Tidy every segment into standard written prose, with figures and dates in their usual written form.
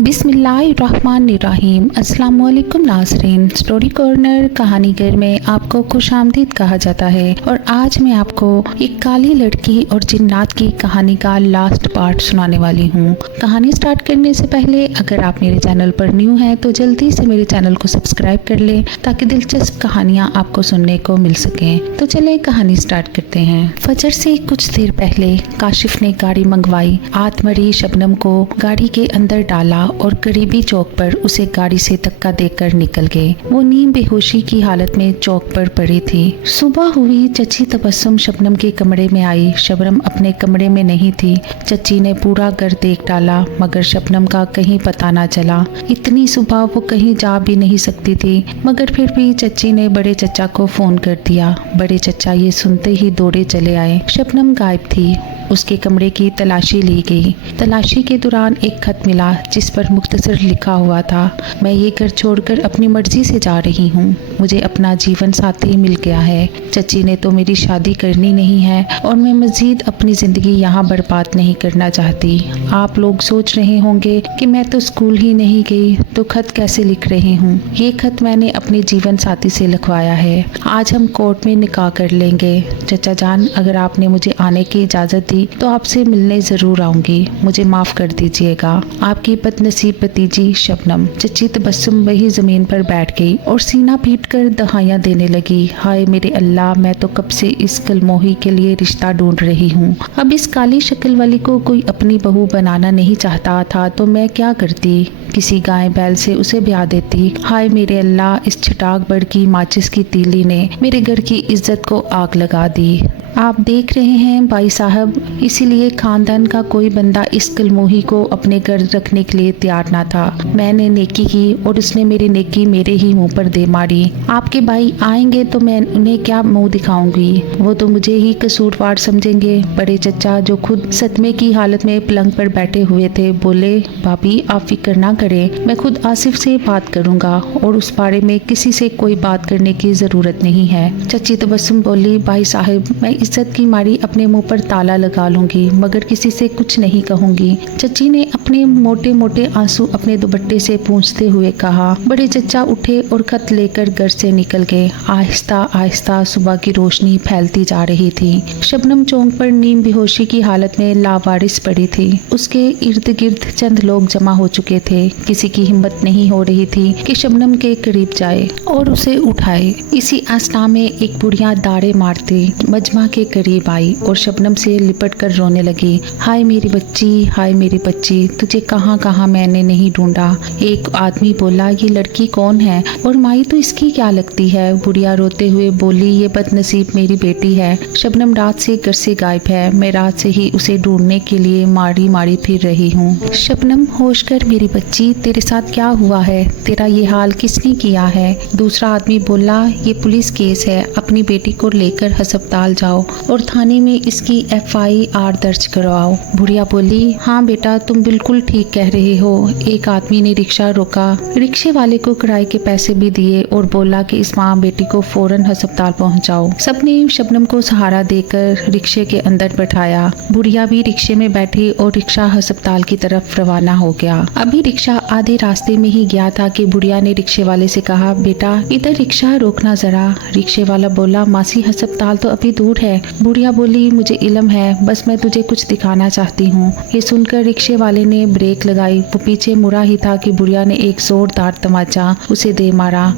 बिस्मिल्लाहिर्रहमानिर्रहीम। अस्सलाम वालेकुम नाज़रीन। स्टोरी कॉर्नर कहानी घर में आपको खुशामदीद कहा जाता है और आज मैं आपको एक काली लड़की और जिन्नात की कहानी का लास्ट पार्ट सुनाने वाली हूँ। कहानी स्टार्ट करने से पहले अगर आप मेरे चैनल पर न्यू हैं तो जल्दी से मेरे चैनल को सब्सक्राइब कर लें ताकि दिलचस्प कहानियाँ आपको सुनने को मिल सकें। तो चले कहानी स्टार्ट करते हैं। फजर से कुछ देर पहले काशिफ ने गाड़ी मंगवाई। आत्मरी शबनम को गाड़ी के अंदर डाला और करीबी चौक पर उसे गाड़ी से धक्का देकर निकल गए। वो नीम बेहोशी की हालत में चौक पर पड़ी थी। सुबह हुई, चची तबस्सुम शबनम के कमरे में आई। शबनम अपने कमरे में नहीं थी। चची ने पूरा घर देख डाला मगर शबनम का कहीं पता ना चला। इतनी सुबह वो कहीं जा भी नहीं सकती थी मगर फिर भी चची ने बड़े चचा को फोन कर दिया। बड़े चचा ये सुनते ही दौड़े चले आए। शबनम गायब थी। उसके कमरे की तलाशी ली गई। तलाशी के दौरान एक खत मिला जिस पर मुख्तसर लिखा हुआ था, मैं ये घर छोड़कर अपनी मर्जी से जा रही हूँ। मुझे अपना जीवन साथी मिल गया है। चची ने तो मेरी शादी करनी नहीं है और मैं मजीद अपनी ज़िंदगी यहाँ बर्बाद नहीं करना चाहती। आप लोग सोच रहे होंगे कि मैं तो स्कूल ही नहीं गई तो खत कैसे लिख रही हूँ। ये खत मैंने अपने जीवन साथी से लिखवाया है। आज हम कोर्ट में निकाह कर लेंगे। चचा जान, अगर आपने मुझे आने की इजाज़त दी तो आपसे मिलने ज़रूर आऊँगी। मुझे माफ़ कर दीजिएगा। आपकी बदनसीब भतीजी शबनम। चची तबस्सुम वही ज़मीन पर बैठ गई और सीना पीट कर दहाइयाँ देने लगी। हाय मेरे अल्लाह, मैं तो कब से इस कलमोही के लिए रिश्ता ढूंढ रही हूँ। अब इस काली शक्ल वाली को कोई अपनी बहू बनाना नहीं चाहता था तो मैं क्या करती? किसी गाय बैल से उसे ब्याह देती। हाय मेरे अल्लाह, इस छटाक बड़ की माचिस की तीली ने मेरे घर की इज्जत को आग लगा दी। आप देख रहे हैं भाई साहब, इसीलिए खानदान का कोई बंदा इस कलमोही को अपने घर रखने के लिए तैयार ना था। मैंने नेकी की और उसने मेरी नेकी मेरे ही मुंह पर दे मारी। आपके भाई आएंगे तो मैं उन्हें क्या मुंह दिखाऊंगी? वो तो मुझे ही कसूरवार समझेंगे। बड़े चचा जो खुद सदमे की हालत में पलंग पर बैठे हुए थे बोले, भाभी आप फिक्र ना करें, मैं खुद आसिफ से बात करूंगा और उस बारे में किसी से कोई बात करने की जरूरत नहीं है। चची तबस्सुम बोली, भाई साहब मैं इज्जत की मारी अपने मुंह पर ताला लगा लूंगी मगर किसी से कुछ नहीं कहूंगी। चची ने अपने मोटे मोटे आंसू अपने दुपट्टे से पोंछते हुए कहा। बड़े चचा उठे और खत लेकर घर से निकल गए। आहिस्ता आहिस्ता सुबह की रोशनी फैलती जा रही थी। शबनम चौक पर नीम बेहोशी की हालत में लावारिस पड़ी थी। उसके इर्द गिर्द चंद लोग जमा हो चुके थे। किसी की हिम्मत नहीं हो रही थी कि शबनम के करीब जाए और उसे उठाए। इसी आस्था में एक बुढ़िया दाड़े मारती मजमा के करीब आई और शबनम से लिपट कर रोने लगी। हाय मेरी बच्ची, हाय मेरी बच्ची, तुझे कहाँ कहाँ मैंने नहीं ढूंढा। एक आदमी बोला, ये लड़की कौन है और माई तो इसकी क्या लगती है? बुढ़िया रोते हुए बोली, ये बदनसीब मेरी बेटी है। शबनम रात से घर से गायब है। मैं रात से ही उसे ढूंढने के लिए मारी मारी फिर रही हूँ। शबनम होश कर मेरी बच्ची, तेरे साथ क्या हुआ है? तेरा ये हाल किसने किया है? दूसरा आदमी बोला, ये पुलिस केस है, अपनी बेटी को लेकर अस्पताल जाओ और थाने में इसकी FIR दर्ज करवाओ। बुढ़िया बोली, हाँ बेटा तुम बिल्कुल ठीक कह रहे हो। एक आदमी ने रिक्शा रोका, रिक्शे वाले को किराए के पैसे भी दिए और बोला कि इस माँ बेटी को फौरन अस्पताल पहुँचाओ। सबने शबनम को सहारा देकर रिक्शे के अंदर बैठाया। बुढ़िया भी रिक्शे में बैठी और रिक्शा अस्पताल की तरफ रवाना हो गया। अभी रिक्शा आधे रास्ते में ही गया था कि बुढ़िया ने रिक्शे वाले से कहा, बेटा इधर रिक्शा रोकना जरा। रिक्शे वाला बोला, मासी अस्पताल तो अभी दूर है। बुढ़िया बोली, मुझे इल्म है, बस मैं तुझे कुछ दिखाना चाहती हूँ। ये सुनकर रिक्शे वाले ने ब्रेक लगाई। वो पीछे मुड़ा ही था कि बुढ़िया ने एक जोरदार तमाचा उसे दे मारा।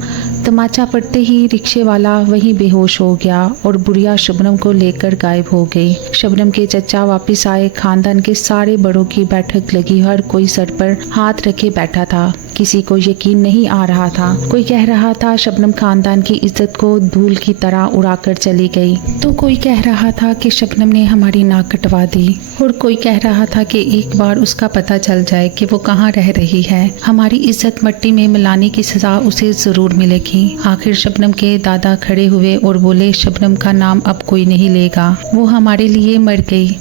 तमाचा पड़ते ही रिक्शे वाला वहीं बेहोश हो गया और बुढ़िया शबनम को लेकर गायब हो गई। शबनम के चचा वापस आए। खानदान के सारे बड़ों की बैठक लगी। हर कोई सर पर हाथ रखे बैठा था। किसी को यकीन नहीं आ रहा था। कोई कह रहा था शबनम खानदान की इज्जत को धूल की तरह उड़ाकर चली गई, तो कोई कह रहा था कि शबनम ने हमारी नाक कटवा दी और कोई कह रहा था कि एक बार उसका पता चल जाए कि वो कहाँ रह रही है, हमारी इज्जत मट्टी में मिलाने की सजा उसे जरूर मिलेगी। आखिर शबनम के दादा खड़े हुए और बोले, शबनम का नाम अब कोई नहीं लेगा, वो हमारे लिए मर गई।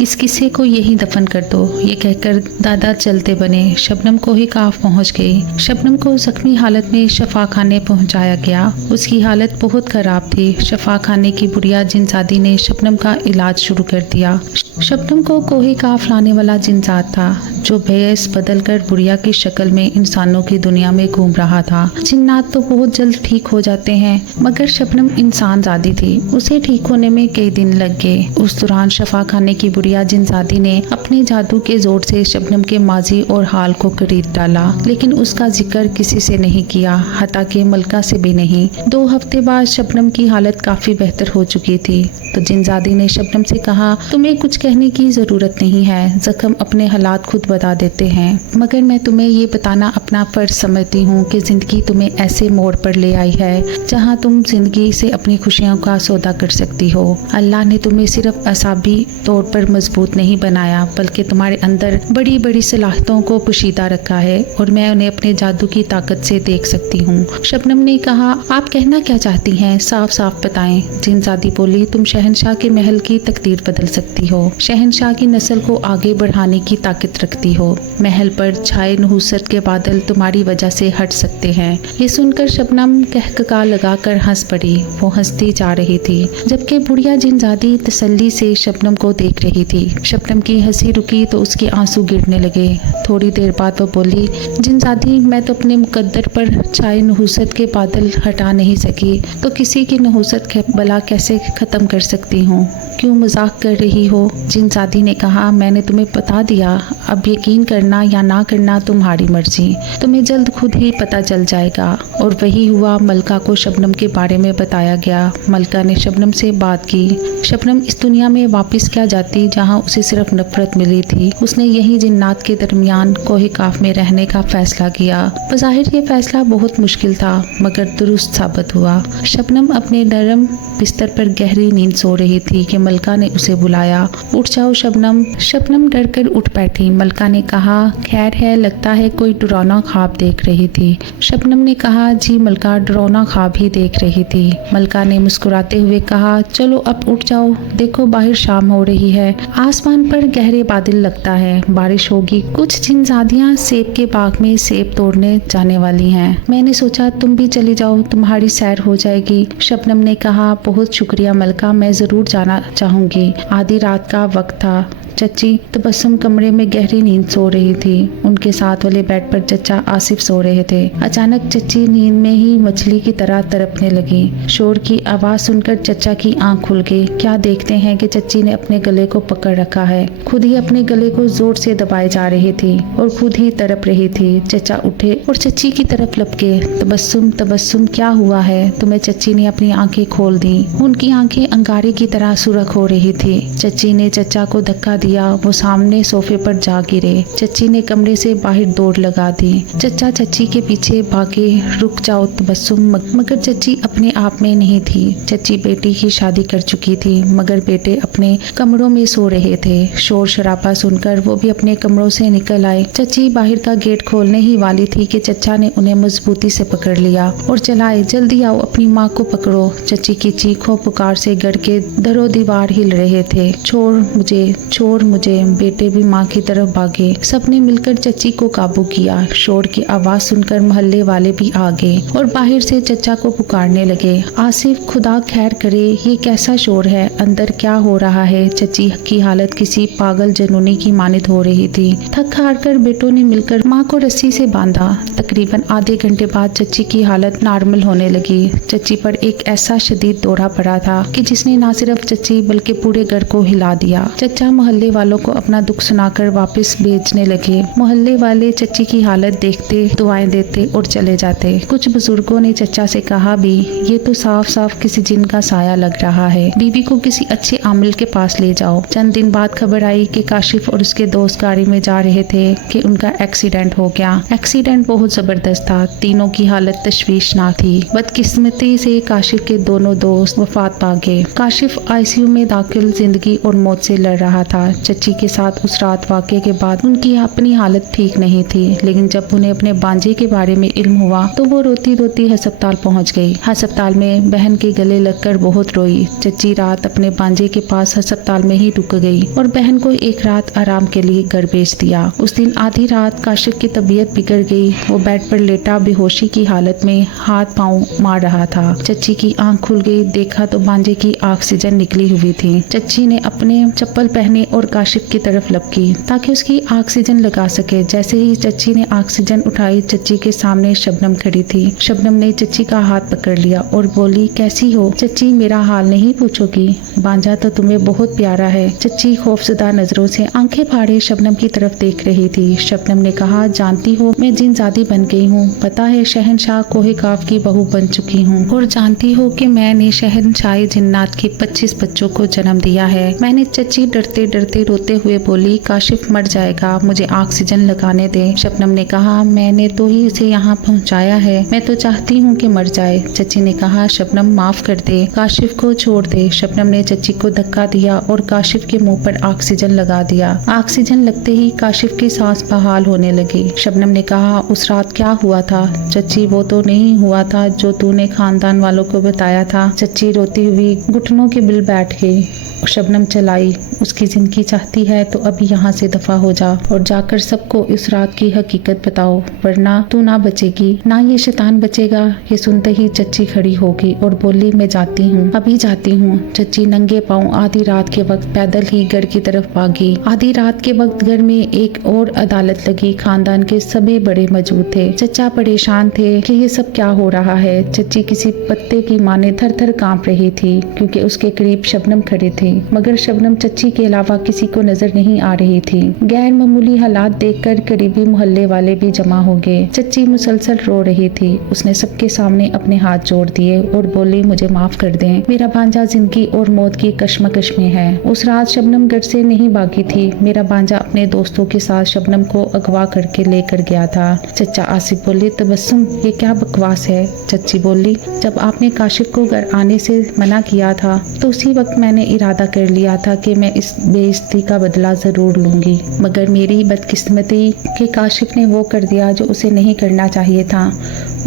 इस किस्से को यही दफन कर दो। ये कहकर दादा चलते बने। शबनम कोहे काफ पहुंच गई। शबनम को जख्मी हालत में शफा खाने पहुंचाया गया। उसकी हालत बहुत खराब थी। शफा खाने की बुढ़िया जिनजादी ने शबनम का इलाज शुरू कर दिया। शबनम को कोहे काफ लाने वाला जिनजाद था जो भेस बदल कर बुढ़िया की शक्ल में इंसानों की दुनिया में घूम रहा था। जिन्नात तो बहुत जल्द ठीक हो जाते हैं, मगर शबनम इंसान जादी थी। उसे ठीक होने में कई दिन लग गए। उस दौरान शफा खाने की बुढ़िया जिनजादी ने अपने जादू के जोर से शबनम के माजी और हाल को खरीद डाला, लेकिन उसका जिक्र किसी से नहीं किया, हता के मलका से भी नहीं। 2 हफ्ते बाद शबनम की हालत काफी बेहतर हो चुकी थी, तो जिनजादी ने शबनम से कहा, तुम्हें कुछ कहने की जरूरत नहीं है, जख्म अपने हालात खुद बता देते हैं, मगर मैं तुम्हें ये बताना अपना फर्ज समझती हूँ कि जिंदगी तुम्हें ऐसे मोड़ पर ले आई है जहाँ तुम जिंदगी से अपनी खुशियों का सौदा कर सकती हो। अल्लाह ने तुम्हें सिर्फ असाबी तौर पर मजबूत नहीं बनाया, बल्कि तुम्हारे अंदर बड़ी बड़ी सलाहियतों को पोशीदा रखा है और मैं उन्हें अपने जादू की ताकत से देख सकती हूँ। शबनम ने कहा, आप कहना क्या चाहती हैं, साफ साफ बताएं। जिनजादी बोली, तुम शहनशाह के महल की तकदीर बदल सकती हो, शहनशाह की नस्ल को आगे बढ़ाने की ताकत रखती हो। महल पर छाए नहुसत के बादल तुम्हारी वजह से हट सकते हैं। ये सुनकर शबनम कहकका लगाकर हंस पड़ी। वो हंसती जा रही थी, जबकि बुढ़िया जिनजादी तसल्ली से शबनम को देख रही थी। शबनम की हंसी रुकी तो उसके आंसू गिरने लगे। थोड़ी देर बाद वो बोली, जिनजादी, मैं तो अपने मुकद्दर पर छाए नहुसत के बादल हटा नहीं सकी, तो किसी की नहुसत भला कैसे खत्म कर सकती हूँ? क्यों मजाक कर रही हो? जिनजादी ने कहा, मैंने तुम्हें बता दिया, अब यकीन करना या ना करना तुम्हारी मर्जी, तुम्हें जल्द खुद ही पता चल जाएगा। और वही हुआ। मलका को शबनम के बारे में बताया गया। मलका ने शबनम से बात की। शबनम इस दुनिया में वापस क्या जाती जहाँ उसे सिर्फ नफरत मिली थी। उसने यही जिन्नात के दरमियान कोहे काफ में रहने का फैसला किया। बज़ाहिर ये फैसला बहुत मुश्किल था, मगर दुरुस्त साबित हुआ। शबनम अपने नरम बिस्तर पर गहरी नींद सो रही थी कि मलका ने उसे बुलाया। उठ जाओ शबनम। शबनम डर कर उठ बैठी। मलका ने कहा, खैर है, लगता है कोई डरावना ख्वाब देख रही थी। शबनम ने कहा, जी मलका, डरावना ख्वाब ही देख रही थी। मलका ने मुस्कुराते हुए कहा, चलो अब उठ जाओ, देखो बाहर शाम हो रही है, आसमान पर गहरे बादल, लगता है बारिश होगी। कुछ जिनजादियां सेब के बाग में सेब तोड़ने जाने वाली हैं। मैंने सोचा तुम भी चली जाओ, तुम्हारी सैर हो जाएगी। शबनम ने कहा, बहुत शुक्रिया मलका, मैं जरूर जाना चाहूंगी। आधी रात का वक्त था। चच्ची तबस्सुम कमरे में गहरी नींद सो रही थी। उनके साथ वाले बेड पर चचा आसिफ सो रहे थे। अचानक चच्ची नींद में ही मछली की तरह तड़पने लगी। शोर की आवाज सुनकर चचा की आंख खुल गई। क्या देखते हैं कि चच्ची ने अपने गले को पकड़ रखा है। खुद ही अपने गले को जोर से दबाए जा रही थी और खुद ही तड़प रही थी। चचा उठे और चच्ची की तरफ लपके। तबस्सुम, तबस्सुम, क्या हुआ है तुम्हें? चच्ची ने अपनी आंखें खोल दी। उनकी आंखें अंगारे की तरह सुर्ख हो रही थी। चच्ची ने चचा को धक्का दिया। वो सामने सोफे पर जा गिरे। चच्ची ने कमरे से बाहर दौड़ लगा दी। चचा चच्ची के पीछे भागे। रुक जाओ तबस्सुम। मगर चच्ची अपने आप में नहीं थी। चच्ची बेटी की शादी कर चुकी थी, मगर बेटे अपने कमरों में सो रहे थे। शोर शराबा सुनकर वो भी अपने कमरों से निकल आए। चच्ची बाहर का गेट खोलने ही वाली थी कि चचा ने उन्हें मजबूती से पकड़ लिया और चलाए, जल्दी आओ, अपनी माँ को पकड़ो। चच्ची की चीखों पुकार से गड़ के दरो दीवार हिल रहे थे। छोड़ मुझे, छोड़ मुझे। बेटे भी माँ की तरफ भागे। सबने मिलकर चच्ची को काबू किया। शोर की आवाज सुनकर मोहल्ले वाले भी आ गए और बाहर से चचा को पुकारने लगे। आसिफ, खुदा खैर करे, ये कैसा शोर है? अंदर क्या हो रहा है? चच्ची की हालत किसी पागल जनूनी की मानित हो रही थी। थक हार कर बेटों ने मिलकर माँ को रस्सी से बांधा। तकरीबन आधे घंटे बाद चच्ची की हालत नॉर्मल होने लगी। चच्ची पर एक ऐसा शदीद दौरा पड़ा था कि जिसने न सिर्फ चच्ची बल्कि पूरे घर को हिला दिया। चचा मोहल्ले वालों को अपना दुख सुनाकर वापस भेजने लगे। मोहल्ले वाले चच्ची की हालत देखते, दुआएं देते और चले जाते। कुछ बुजुर्गों ने चचा से कहा भी, ये तो साफ साफ किसी जिन का साया लग रहा है, बीवी को किसी अच्छे आमिल के पास ले जाओ। चंद दिन बाद खबर आई कि काशिफ और उसके दोस्त गाड़ी में जा रहे थे कि उनका एक्सीडेंट हो गया। एक्सीडेंट बहुत ज़बरदस्त था। तीनों की हालत तशवीशनाक थी। बदकिस्मती से काशिफ के दोनों दोस्त वफात पा गए। काशिफ आईसीयू में दाखिल जिंदगी और मौत से लड़ रहा था। चच्ची के साथ उस रात वाक़े के बाद उनकी अपनी हालत ठीक नहीं थी, लेकिन जब उन्हें अपने बांजे के बारे में इल्म हुआ तो वो रोती रोती अस्पताल पहुंच गई। अस्पताल में बहन के गले लगकर बहुत रोई। चच्ची रात अपने बांजे के पास अस्पताल में ही रुक गई और बहन को एक रात आराम के लिए घर भेज दिया। उस दिन आधी रात काशिफ की तबीयत बिगड़ गई। वो बेड पर लेटा बेहोशी की हालत में हाथ पांव मार रहा था। चच्ची की आंख खुल गई, देखा तो बांजे की ऑक्सीजन निकली हुई थी। चच्ची ने अपने चप्पल पहने और काशिफ की तरफ लपकी ताकि उसकी ऑक्सीजन लगा सके। जैसे ही चच्ची ने ऑक्सीजन उठाई, चच्ची के सामने शबनम खड़ी थी। शबनम ने चच्ची का हाथ पकड़ लिया और बोली, कैसी हो? चच्ची, मेरा हाल नहीं पूछोगी? बांजा तो तुम्हें बहुत प्यारा है। चच्ची खौफजदा नजरों से आंखें फाड़े शबनम की तरफ देख रही थी। शबनम ने कहा, जानती हो मैं जिनजादी बन गई हूँ। पता है शहनशाह कोहे काफ की बहू बन चुकी हूँ। और जानती हो कि मैंने शहनशाही जिन्नात के 25 बच्चों को जन्म दिया है। मैंने चच्ची डरते डरते रोते हुए बोली, काशिफ मर जाएगा, मुझे ऑक्सीजन लगाने दे। शबनम ने कहा, मैंने तो ही उसे यहाँ पहुँचाया है, मैं तो चाहती हूँ कि मर जाए। चच्ची ने कहा, शबनम माफ कर दे, काशिफ को छोड़ दे। शबनम ने चच्ची को धक्का दिया और काशिफ के मुंह पर ऑक्सीजन लगा दिया। ऑक्सीजन लगते ही काशिफ की सांस बहाल होने लगी। शबनम ने कहा, उस रात क्या हुआ था? चच्ची, वो तो नहीं हुआ था जो तूने खानदान वालों को बताया था। चच्ची रोती हुई घुटनों के बिल बैठ गई। शबनम चलाई, उसकी जिंदगी चाहती है तो अभी यहाँ से दफा हो जा और जाकर सबको इस रात की हकीकत बताओ, वरना तू ना बचेगी ना ये शैतान बचेगा। ये सुनते ही चच्ची खड़ी होगी और बोली, मैं जाती हूँ, अभी जाती हूँ। चच्ची नंगे पांव आधी रात के वक्त पैदल ही घर की तरफ भागी। आधी रात के वक्त घर में एक और अदालत लगी। खानदान के सभी बड़े मौजूद थे। चच्चा परेशान थे कि ये सब क्या हो रहा है। चच्ची किसी पत्ते की माने थर थर कांप रही थी क्योंकि उसके करीब शबनम खड़े थे, मगर शबनम चच्ची के अलावा किसी को नजर नहीं आ रही थी। गैर मामूली हालात देखकर करीबी मोहल्ले वाले भी जमा हो गए। चच्ची मुसलसल रो रही थी। उसने सबके सामने अपने हाथ जोड़ दिए और बोली, मुझे माफ कर दें, मेरा भांजा जिंदगी और मौत की कश्मकश में है। उस रात शबनम घर से नहीं भागी थी। मेरा भांजा अपने दोस्तों के साथ शबनम को अगवा करके लेकर गया था। चच्चा आसिफ बोले, तबस्सुम, ये क्या बकवास है? चच्ची बोली, जब आपने काशिफ को घर आने से मना किया था तो उसी वक्त मैंने इरादा कर लिया था कि मैं इस बेइज्जती का बदला जरूर लूंगी, मगर मेरी बदकिस्मती कि काशिफ ने वो कर दिया जो उसे नहीं करना चाहिए था।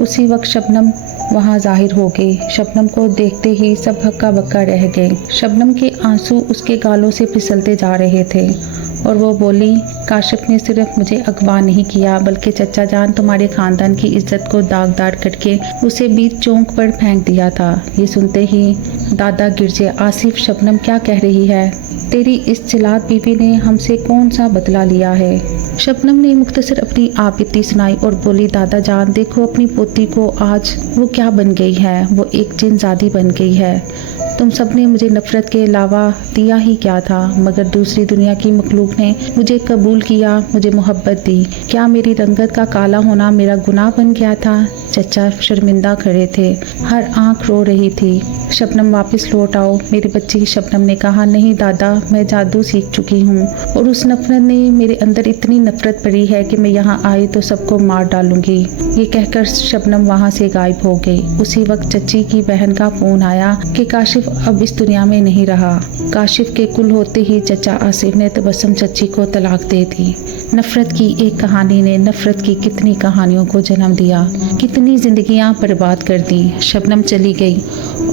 उसी वक्त शबनम वहाँ जाहिर हो गई। शबनम को देखते ही सब हक्का बक्का रह गए। शबनम के आंसू उसके गालों से फिसलते जा रहे थे और वो बोली, काशिफ ने सिर्फ मुझे अगवा नहीं किया बल्कि चच्चा जान तुम्हारे खानदान की इज्जत को दागदार करके उसे बीच चौक पर फेंक दिया था। ये सुनते ही दादा गिरजे, आसिफ, शबनम क्या कह रही है? तेरी इस चिलात बीवी ने हमसे कौन सा बदला लिया है? शबनम ने मुख्तसर अपनी आपबीती सुनाई और बोली, दादा जान देखो अपनी पोती को, आज वो क्या बन गई है, वो एक जिनजादी बन गई है। तुम सब ने मुझे नफरत के अलावा दिया ही क्या था, मगर दूसरी दुनिया की मखलूक ने मुझे कबूल किया, मुझे मोहब्बत दी। क्या मेरी रंगत का काला होना मेरा गुनाह बन गया था? चच्चा शर्मिंदा खड़े थे, हर आंख रो रही थी। शबनम वापस लौट आओ मेरी बच्ची। शबनम ने कहा, नहीं दादा, मैं जादू सीख चुकी हूँ और उस नफरत ने मेरे अंदर इतनी नफरत पड़ी है कि मैं यहाँ आई तो सबको मार डालूंगी। ये कहकर शबनम वहाँ से गायब हो गई। उसी वक्त चच्ची की बहन का फोन आया कि काशिफ अब इस दुनिया में नहीं रहा। काशिफ के कुल होते ही चच्चा आसिफ ने तबस्सुम चच्ची को तलाक दे दी। नफरत की एक कहानी ने नफरत की कितनी कहानियों को जन्म दिया, कितनी जिंदगियां बर्बाद कर दी। शबनम चली गई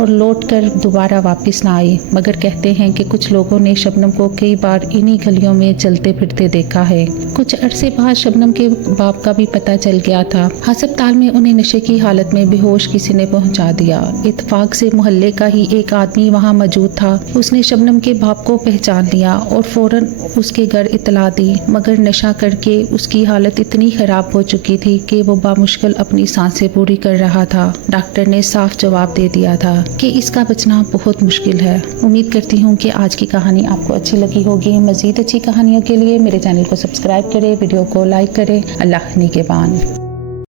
और लौटकर दोबारा वापस ना आई, मगर कहते हैं कि कुछ लोगों ने शबनम को कई बार इन्हीं गलियों में चलते फिरते देखा है। कुछ अरसे बाद शबनम के बाप का भी पता चल गया था। अस्पताल में उन्हें नशे की हालत में बेहोश किसी ने पहुंचा दिया। इत्तेफाक से मोहल्ले का ही एक आदमी वहां मौजूद था। उसने शबनम के बाप को पहचान लिया और फौरन उसके घर इतला दी, मगर नशा करके उसकी हालत इतनी खराब हो चुकी थी कि वो बामुश्किल अपनी सांसें पूरी कर रहा था। डॉक्टर ने साफ जवाब दे दिया था कि इसका बचना बहुत मुश्किल है। उम्मीद करती हूँ कि आज की कहानी आपको अच्छी लगी होगी। मजीद अच्छी कहानियों के लिए मेरे चैनल को सब्सक्राइब करें, वीडियो को लाइक करें। अल्लाह निगहबान।